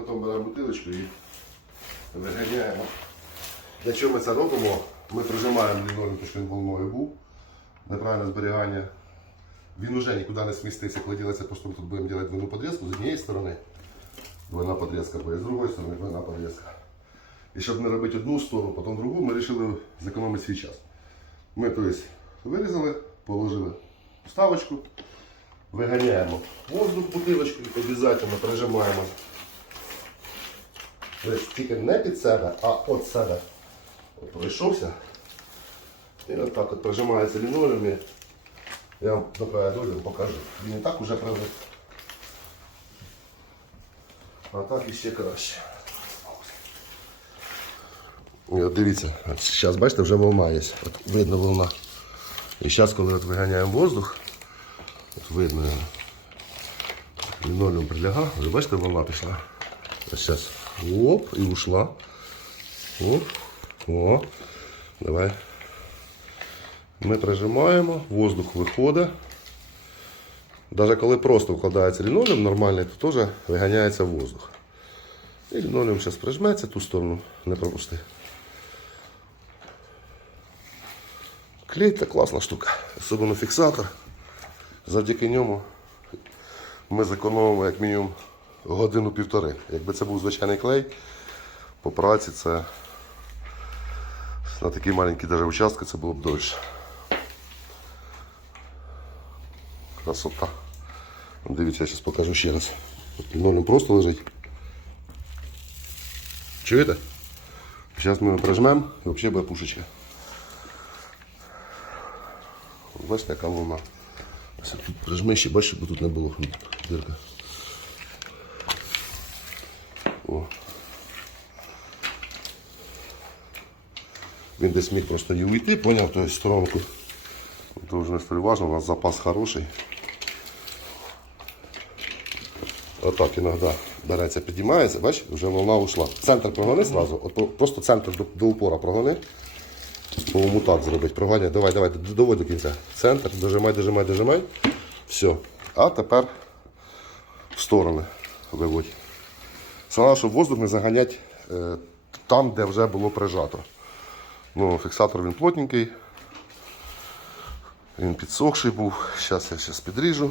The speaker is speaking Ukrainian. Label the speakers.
Speaker 1: потім беремо бутилочку і виганяємо. Для чого ми це робимо? Ми прижимаємо лінолеум, тому що він волною був. Неправильне зберігання. Він уже нікуди не сміститься, коли ділиться по тут будемо робити двойну подрізку з однієї сторони. Двойна подрізка буде, з другої сторони двойна подрізка. І щоб не робити одну сторону, потім другу, ми вирішили зекономити свій час. Ми тобто, вирізали, положили вставочку, виганяємо воздух і обов'язково прижимаємо. Тобто тільки не під себе, а від себе. От пройшовся. І отак от прижимається лінолеум. Я вам доки дойду, покажу. Він і так уже привик. А так іще краще. І от дивіться, зараз бачите, вже волна є. От видно волна. І зараз, коли от виганяємо воздух, от видно. Лінолеум прилягає, вже бачите, волна пішла. Ось зараз. Оп, і ушла. Оп. О. Давай. Ми прижимаємо, воздух виходить. Навіть коли просто вкладається лінолеум нормальний, то теж виганяється воздух. І лінолеум зараз прижметься, ту сторону не пропусти. Клей це класна штука, особливо фіксатор. Завдяки ньому ми зекономимо як мінімум годину-півтори. Якби це був звичайний клей, по праці це на такі маленькі даже участки це було б довше. Красота. Дивіться, я зараз покажу ще раз. Лінолеум просто лежить. Чуєте? Зараз ми його прижмемо і взагалі буде пушечка. Бачите, яка волна. Прижми ще, бачиш, бо тут не було дирка. О. Він десь міг просто не уйти, поняв, есть сторонку. Дуже не столь у нас запас хороший. Отак іноді береться, підіймається, бачиш, вже волна ушла. Центр прогони зразу, от просто центр до, до упора прогони. По-моєму так зробити. Проганяй, давай, давай, доводь до кінця. Центр, дожимай, дожимай, дожимай. Все. А тепер в сторони виводь. Саме, щоб воздух не заганять е, там, де вже було прижато. Ну, фіксатор він плотненький. Він підсохший був. Зараз я зараз підріжу.